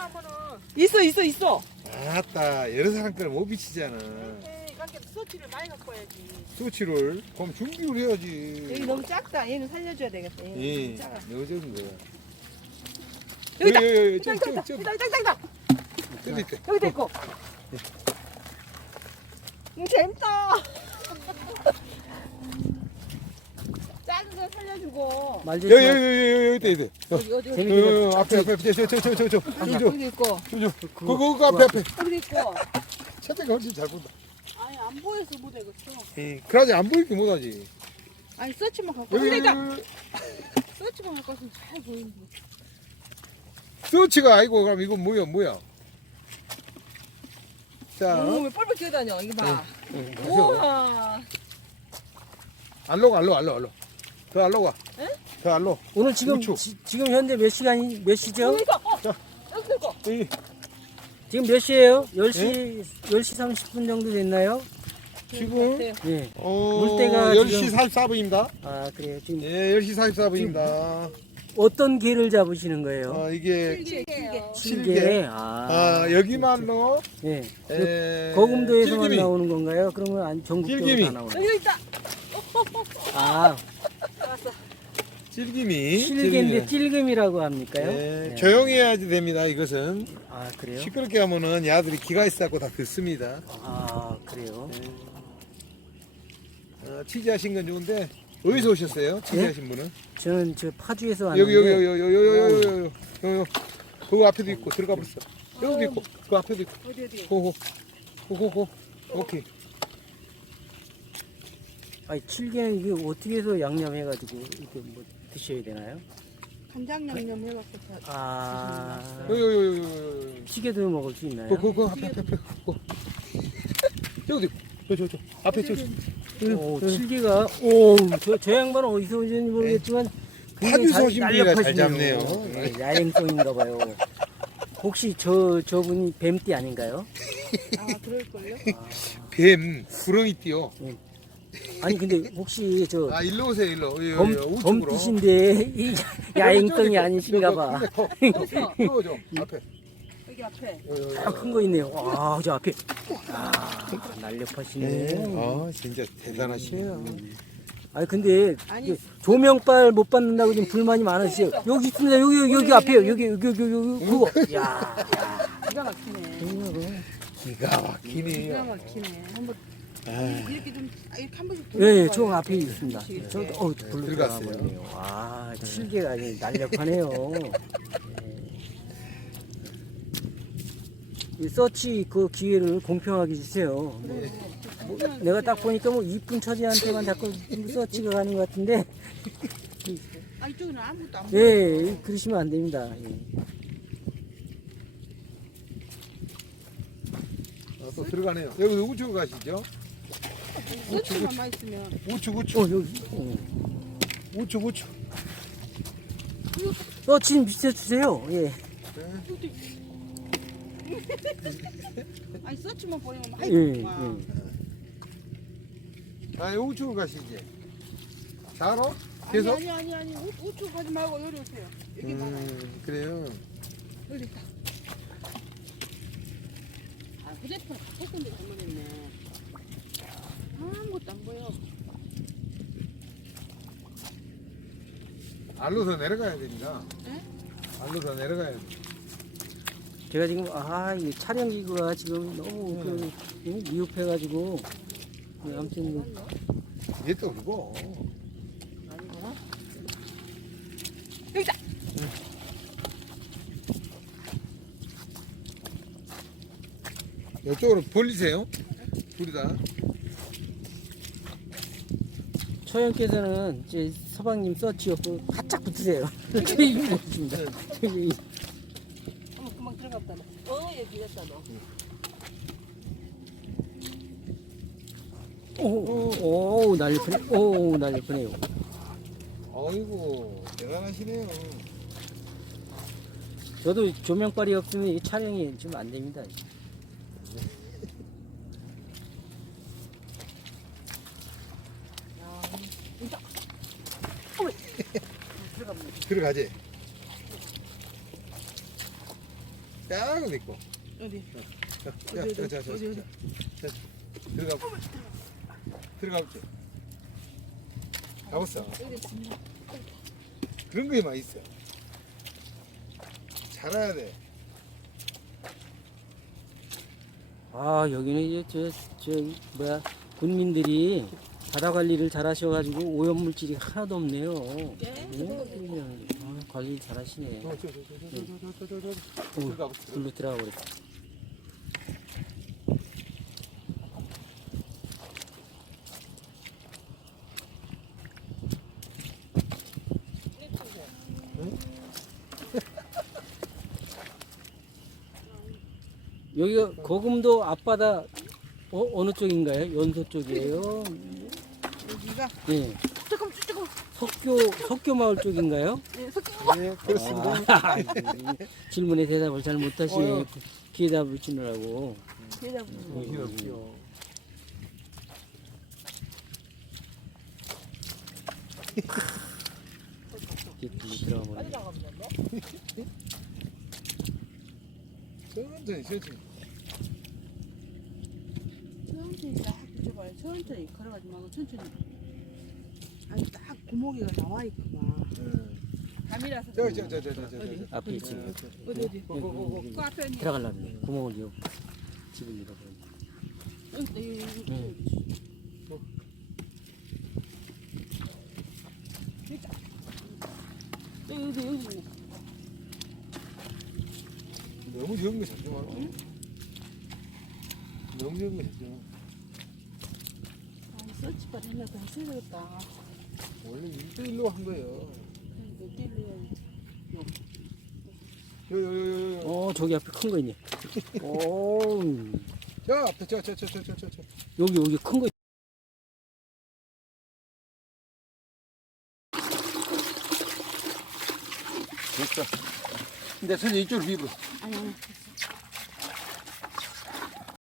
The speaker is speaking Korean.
하면은 있어 있어 있어. 아따 여러 사람 거를 못 비치잖아 이렇게 서치를 많이 갖고 와야지. 수치를 그럼 준비를 해야지 여기 너무 작다. 얘는 살려줘야 되겠다. 얘는 예 작아. 넣어주는 거야 여기다. 여기 여기 있다 저기 있다 저기 있다 있다 있다 있다. 저기 있대 여기도 있고. 음, 재밌다. 작은 거 살려주고. 말좀 여기 여기 여기 여기 있대 있대 여기 어디 어디 재밌게 어, 어, 앞에 앞에 저저저저저저 저저 여기 있고. 저저 그거 그거 앞에 앞에 여기 있고. 채대가 훨씬 잘 본다 아니 안 보여서 못 해겠어. 예 그러지 안 보이게 못하지 아니 서치만 갖고 여기 여기, 여기. 서치만 갖고 왔으면 잘 보이는데. 서치가 아니고 그럼 이건 뭐야 뭐야 자 오, 왜 뻘뻘 뛰어다녀. 이거 봐. 응, 우와. 알로가 알로 알로 알로 더 알로가 더 알로 오늘 지금 우측. 지, 지금 현재 몇 시간이 몇 시죠? 여기 있어. 어. 자. 여기 있고. 여기 지금 몇 시예요? 10시 10시 30분 정도 됐나요? 지금 예. 어, 물때가 10시 지금- 44분입니다 아, 그래요. 지금 예 10시 44분입니다 어떤 개를 잡으시는 거예요? 어, 이게 길게 길게. 실개. 아. 아 여기만로 예. 에, 거금도에서만 찔기미. 나오는 건가요? 그러면 안 전국적으로. 다 나오나요? 여기 있다. 아. 찔김이 실개인데 찔금이라고 합니까요? 예, 네. 조용히 해야지 됩니다 이것은 아, 그래요? 시끄럽게 하면은 야들이 기가 있어갖고 다 듣습니다 아, 그래요? 어, 취재하신 건 좋은데 어디서 오셨어요? 취재하신 분은? 저는 저 파주에서 왔는데 여기 여기 여기 여기 여기 여기 여기 여기 여기 그거 앞에도 있고 들어가 버렸어 여기도 있고 그 앞에도 있고 어디 어디. 고고 고고고 오케이 아니, 칠개는 이게 어떻게 해서 양념해가지고 이렇게 뭐 드셔야 되나요? 간장 양념 해갖고 다. 아, 여기 여기 찌개도 먹을 수 있나요? 그거 그거 앞에 앞에 앞에 그거 여기도 있고 저저 저 앞에 저 오, 칠개가 오, 저, 저 양반은 어디서 오는지 모르겠지만 굉장히 파주 잘 소신비가 잘 날렵하시네요. 잡네요. 예, 야행성인가 봐요. 혹시 저 저분이 뱀띠 아닌가요? 아 그럴걸요? 뱀 구렁이 뛰어 아니 근데 혹시 저 아 일로 오세요 일로 범, 우측으로 범띠신데 이 야행성이 아니신가 봐. 저 앞에 여기 앞에. 여기, 여기. 아, 큰 거 있네요. 와, 저 앞에. 아, 날렵하시네. 네. 아 진짜 대단하시네요. 아니 근데 아니. 이게 조명빨 못 받는다고 지금 불만이 많으시죠? 여기 있습니다. 여기 여기, 여기 앞에요. 여기 여기 여기 여기 그거. 야, 기가 막히네. 기가 기가 막히네요. 막히네. 한번 아, 이렇게 좀 아, 이렇게 한 번씩. 예, 예. 저 앞에 있습니다. 저 어, 불로 들어갔어요. 들어가 버리네요. 아, 실개가 아니 날렵하네요. 예. 이 서치 그 기회를 공평하게 주세요. 뭐, 뭐, 내가 딱 보니까 뭐 이쁜 처지한테만 자꾸 서치가 가는 것 같은데, 아 이쪽에는 아무것도 안 예, 보여. 예, 그러시면 안 됩니다. 예. 아, 또 들어가네요. 여기 우측 가시죠. 많이 있으면. 우측 우측 어, 여기. 어. 우측 우측. 서치 비춰주세요. 예. 아니 서치만 보이면 예, 많이 예. 있구만. 아 우측 가시지. 자로? 아니 계속? 아니 아니 아니 우- 우측 가지 말고 여기 오세요. 여기 봐봐. 음 그래요. 여기 있다. 아 휴대폰 갖고 건데 잘못했네. 보여. 알로 더 내려가야 됩니다. 네? 알로 더 내려가야 돼. 제가 지금 아, 이 촬영 기구가 지금 너무 그 음, 미흡해가지고 예, 아무튼 뭐, 얘또 그거. 아니구나. 이쪽으로 벌리세요. 둘이 다. 처형께서는 이제 서방님 서치 옆으로 바짝 붙으세요. 저희 있습니다. 저기 어머 금방 들어갔다 너. 어 여기 갔다 너. 오, 오, 날렵하네. 오, 날렵하네요. 아이고 대단하시네요. 저도 조명빨이 없으면 이 촬영이 좀안 됩니다. 들어가지. 것도 있고. 어디? 자, 자, 어디, 자, 자, 자, 어디, 자, 자, 들어가. 들어가 볼게. 가봤어. 그런 거에만 있어. 잘해야 돼. 아 여기는 이제 저, 저 뭐야 군민들이 바다 관리를 잘 하셔가지고 오염물질이 하나도 없네요. 응? 아, 관리 잘 하시네. 어, 글로 들어가 버렸다. 여기가 거금도 앞바다 어? 어느 쪽인가요? 연소 쪽이에요? 여기가 예. 조금 조금 석교 석교 마을 쪽인가요? 네, 그렇습니다. 아, 질문에 대답을 잘 못하시네. 어여. 기회다 붙이느라고. 대답. 어, 힘 없지요. 이렇게 불로 들어가 버리네. 천천히, 천천히. 천천히 딱 붙여봐요. 천천히 걸어가지 말고 천천히. 구멍이가 나와 있구만. 밤이라서. 저, 저, 저, 저, 저, 저, 저. 앞에 있지. 어디 어디? 고, 고, 고, 고. 그 앞에 있는. 들어가려면 구멍을 요 집을 잃어버렸네. 여기, 여기, 여기. 응. 여기 여기 여기. 너무 적은 거 잡지 마라. 너무 적은 거 잡지 마. 아, 서치빨 하려고 했어야 되겠다. 원래 일대일로 한 거예요. 몇 개를 요, 요, 요, 요, 요. 어 저기 앞에 큰 거 있네. 오 저 앞에, 저, 저, 저, 저, 저, 저, 저. 여기 여기 큰 거. 됐다. 근데 선생님 이쪽으로 밀어. 아니 아니.